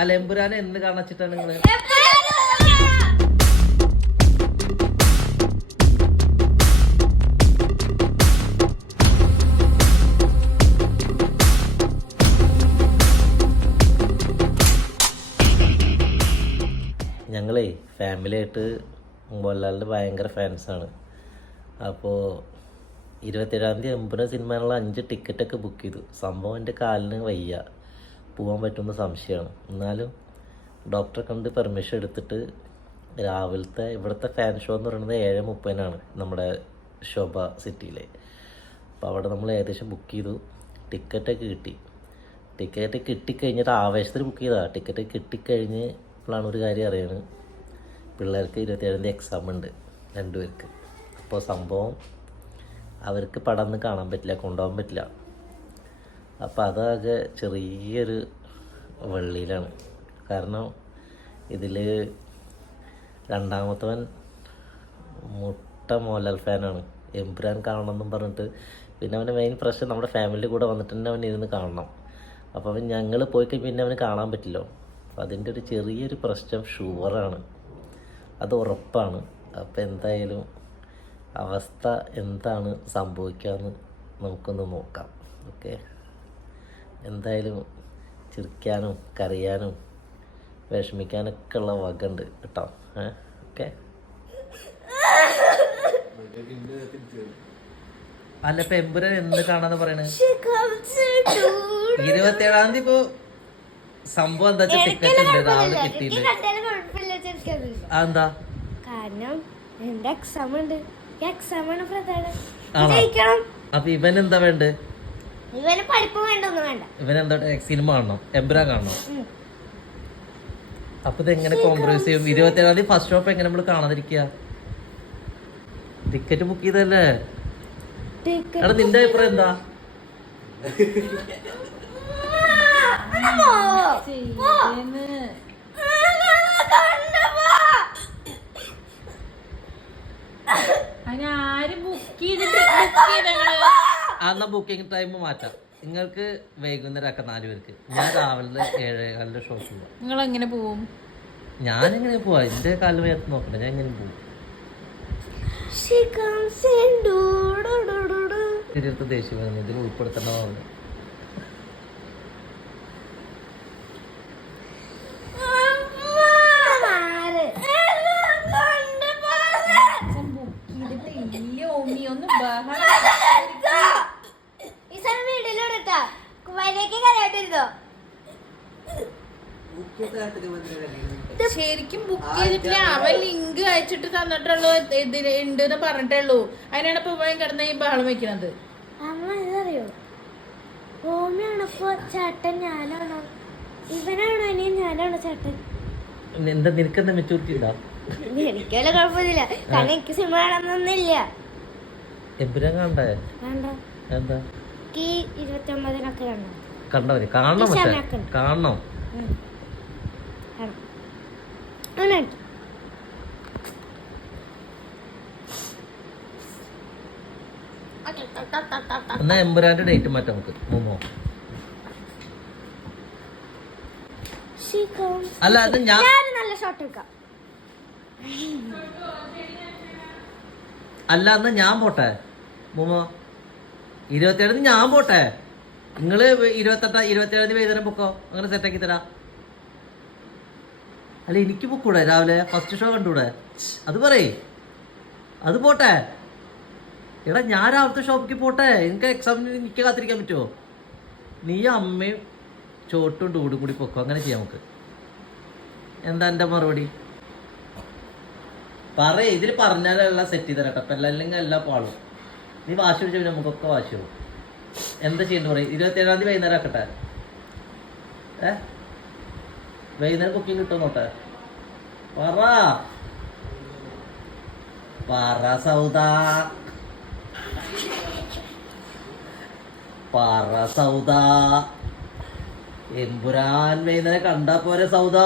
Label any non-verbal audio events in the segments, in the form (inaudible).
അല്ല എമ്പുരാനെ എന്ന് കാണിച്ചിട്ടാണ് നിങ്ങൾ? ഞങ്ങളേ ഫാമിലി ആയിട്ട് മോഹൻലാലിന്റെ ഭയങ്കര ഫാൻസാണ് അപ്പോൾ ഇരുപത്തേഴാം തീയതി എമ്പുരാൻ സിനിമയിലുള്ള അഞ്ച് ടിക്കറ്റൊക്കെ ബുക്ക് ചെയ്തു. സംഭവം എന്റെ കാലിന് വയ്യ. പോകാൻ പറ്റുമെന്ന് സംശയമാണ്. എന്നാലും ഡോക്ടറെ കണ്ട് പെർമിഷൻ എടുത്തിട്ട് രാവിലത്തെ ഇവിടുത്തെ ഫാൻ ഷോ എന്ന് പറയുന്നത് ഏഴ് മുപ്പതിനാണ് നമ്മുടെ ശോഭ സിറ്റിയിലെ അപ്പോൾ അവിടെ നമ്മൾ ഏകദേശം ബുക്ക് ചെയ്തു. ടിക്കറ്റൊക്കെ കിട്ടി. ടിക്കറ്റ് കിട്ടിക്കഴിഞ്ഞിട്ട് ആവേശത്തിൽ ബുക്ക് ചെയ്തതാണ് ടിക്കറ്റ് കിട്ടിക്കഴിഞ്ഞ് ഇപ്പോഴാണ് ഒരു കാര്യം അറിയണത് പിള്ളേർക്ക് ഇരുപത്തിയേഴാം തീയതി എക്സാം ഉണ്ട് രണ്ടുപേർക്ക്. അപ്പോൾ സംഭവം അവർക്ക് പടം കാണാൻ പറ്റില്ല കൊണ്ടുപോകാൻ പറ്റില്ല. അപ്പോൾ അതാകെ ചെറിയൊരു വെള്ളിയിലാണ്. കാരണം ഇതിൽ രണ്ടാമത്തവൻ മുട്ട മോഹൻലാൽ ഫാനാണ്. എംപുരാൻ കാണണമെന്നും പറഞ്ഞിട്ട് പിന്നെ അവന്റെ മെയിൻ പ്രശ്നം നമ്മുടെ ഫാമിലി കൂടെ വന്നിട്ട് തന്നെ അവൻ ഇരുന്ന് കാണണം. അപ്പോൾ അവൻ ഞങ്ങൾ പോയി കഴിഞ്ഞ് പിന്നെ അവന് കാണാൻ പറ്റില്ല. അപ്പം അതിന്റെ ഒരു ചെറിയൊരു പ്രശ്നം ഷുവറാണ് അത് ഉറപ്പാണ്. അപ്പോൾ എന്തായാലും അവസ്ഥ എന്താണ് സംഭവിക്കുക എന്ന് നമുക്കൊന്ന് നോക്കാം. ഓക്കെ എന്തായാലും ചിരിക്കാനും കറിയാനും വിഷമിക്കാനൊക്കെ ഉള്ള വകുണ്ട് കേട്ടോ. ഏ? ഓക്കെ. അല്ല ഇപ്പൊ എമ്പുരൻ എന്ത് കാണാന്ന് പറയണേ? ഇരുപത്തിയേഴാം തീയതി ഇപ്പൊ സംഭവം എന്താ? വെച്ചാൽ ടിക്കറ്റ് ഉണ്ട്. രാവിലെ കിട്ടിയിട്ടുണ്ട് അതെന്താ? കാരണം എന്റെ എക്സാം ഉണ്ട്. എക്സാം ആണ് പ്രധാനം അപ്പൊ ഇവൻ എന്താ വേണ്ടത്? ഇവന് പഠിപ്പ് വേണ്ട. ഒന്നും വേണ്ട ഇവൻ എന്താ സിനിമ കാണണം. എബ്ര കാണണം. അപ്പൊ ഇത് എങ്ങനെ കോംപ്രമൈസ് ചെയ്യും? ഇരുപത്തേഴാം തീയതി ഫസ്റ്റ് ഷോപ്പ് എങ്ങനെ നമ്മൾ കാണാതിരിക്കുക ടിക്കറ്റ് ബുക്ക് ചെയ്തല്ലേ എടാ നിന്റെ അഭിപ്രായം എന്താ. അതിനാരും ബുക്ക് ചെയ്തിട്ട് ബുക്ക് ചെയ്ത എന്നാ ബുക്കിംഗ് ടൈം മാറ്റാം. നിങ്ങൾക്ക് വൈകുന്നേരം ആക്കാം നാല് പേർക്ക്. ഞാൻ രാവിലെ ഏഴേകാലിന്റെ കാലിന്റെ ഷോപ്പ് പോവാം. നിങ്ങൾ എങ്ങനെ പോവും? ഞാൻ എങ്ങനെ പോവാ? എന്റെ കാലിൽ വേഗം നോക്കണ്ട. ഞാൻ എങ്ങനെ പോവും? She comes ഉൾപ്പെടുത്തണമെന്ന് ശരിക്കും ബുക്ക് ചെയ്തിട്ടില്ല. അവൻ ലിങ്ക് അയച്ചിട്ട് തന്നിട്ടുള്ളൂ. ഇതിന് ഉണ്ട് എന്ന് പറഞ്ഞിട്ടുള്ളൂ അതിനാണ് ഇപ്പൊ ഇവൻ കിടന്ന ഈ ബഹളം വെക്കണത്. ചേട്ടൻ ഞാനാണോ? ഇവനാണോ ഇനി ഞാനാണോ ചേട്ടൻ? എന്താ നിനക്കെന്താ മെച്ചൂരിറ്റി ഉണ്ടാ എനിക്ക് വല്ല കുഴപ്പമൊന്നുമില്ല. കാരണം എനിക്ക് സിനിമ കാണണമെന്നൊന്നുമില്ല എമ്പുരാൻ കണ്ടേ? വേണ്ട എന്താ? എനിക്ക് ഇരുപത്തി ഒമ്പതിനൊക്കെ കാണണം. കണ്ടവര് കാണണം പക്ഷെ. കാണണം. അവനായിട്ട് എന്നാ എമ്പുരാന്റെ ഡേറ്റ് മാറ്റാം നമുക്ക്. മോമോ. അല്ല അത് ഞാൻ നല്ല ഷോട്ട് എടുക്കാം. അല്ല എന്നാ ഞാൻ പോട്ടെ. മോമോ ഇരുപത്തിയേഴ് ഞാൻ പോട്ടെ. നിങ്ങൾ ഇരുപത്തെട്ടാ ഇരുപത്തിയേഴ് തീയതി വൈകുന്നേരം പൊക്കോ? അങ്ങനെ സെറ്റാക്കി തരാ. അല്ല എനിക്ക് പൊക്കൂടെ രാവിലെ ഫസ്റ്റ് ഷോ കണ്ടൂടെ അത് പറയേ. അത് പോട്ടെ. എടാ ഞാൻ രാവിലത്തെ ഷോപ്പിക്ക് പോട്ടെ. എനിക്ക് എക്സാമിന് എനിക്ക് കാത്തിരിക്കാൻ പറ്റുമോ നീ അമ്മയും ചോട്ടും ഡൂടും കൂടി പൊക്കോ. അങ്ങനെ ചെയ്യാം നമുക്ക്. എന്താ എന്റെ മറുപടി? പറയേ. ഇതിൽ പറഞ്ഞാലെല്ലാം സെറ്റ് ചെയ്ത് തരട്ടെ അപ്പം അല്ലെങ്കിൽ എല്ലാം പാളും. നീ വാശി പിടിച്ച പിന്നെ നമുക്കൊക്കെ വാശി പോകും എന്താ ചെയ്യേണ്ടത് പറയും? ഇരുപത്തേഴാം തീയതി വൈകുന്നേരം ആക്കട്ടെ. ഏ? വൈകുന്നേരം കുക്കിംഗ് കിട്ടും നോട്ടെ പറ. പറ സൗദ. പറ സൗദ. എമ്പുരാൻ വൈകുന്നേരം കണ്ടാ പോരെ സൗദ.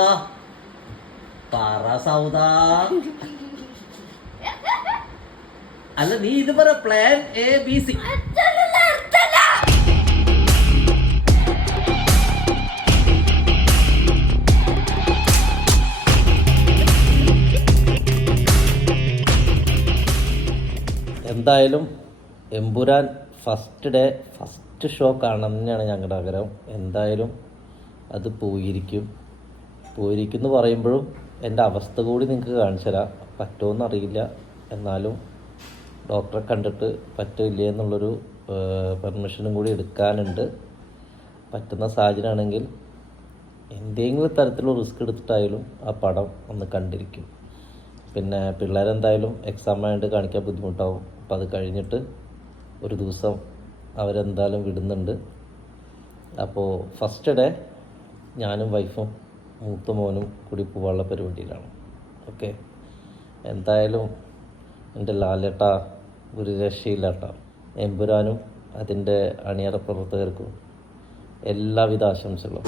പറ സൗദ. (laughs) അല്ല നീ ഇത് പറ പ്ലാൻ എ ബി സി എന്തായാലും Empuraan first day first show കാണണം തന്നെയാണ് ഞങ്ങളുടെ ആഗ്രഹം. എന്തായാലും അത് പോയിരിക്കും. പോയിരിക്കും എന്ന് പറയുമ്പോഴും എന്റെ അവസ്ഥ കൂടി നിങ്ങൾക്ക് കാണിച്ചു തരാം. അറിയില്ല. എന്നാലും ഡോക്ടറെ കണ്ടിട്ട് പറ്റില്ല എന്നുള്ളൊരു പെർമിഷനും കൂടി എടുക്കാനുണ്ട്. പറ്റുന്ന സാഹചര്യമാണെങ്കിൽ എന്തെങ്കിലും തരത്തിലുള്ള റിസ്ക് എടുത്തിട്ടായാലും ആ പടം ഒന്ന് കണ്ടിരിക്കും. പിന്നെ പിള്ളേരെന്തായാലും എക്സാം ആയതുകൊണ്ട് കാണിക്കാൻ ബുദ്ധിമുട്ടാവും. അപ്പം അത് കഴിഞ്ഞിട്ട് ഒരു ദിവസം അവരെന്തായാലും വിടുന്നുണ്ട്. അപ്പോൾ ഫസ്റ്റ് ഡേ ഞാനും വൈഫും മൂത്ത മോനും കൂടി പോകാനുള്ള പരിപാടിയിലാണ്. ഓക്കെ എന്തായാലും എന്റെ ലാലേട്ട ഒരു രക്ഷയില്ലാട്ട എമ്പുരാനും അതിന്റെ അണിയറ പ്രവർത്തകർക്കും എല്ലാവിധ ആശംസകളും.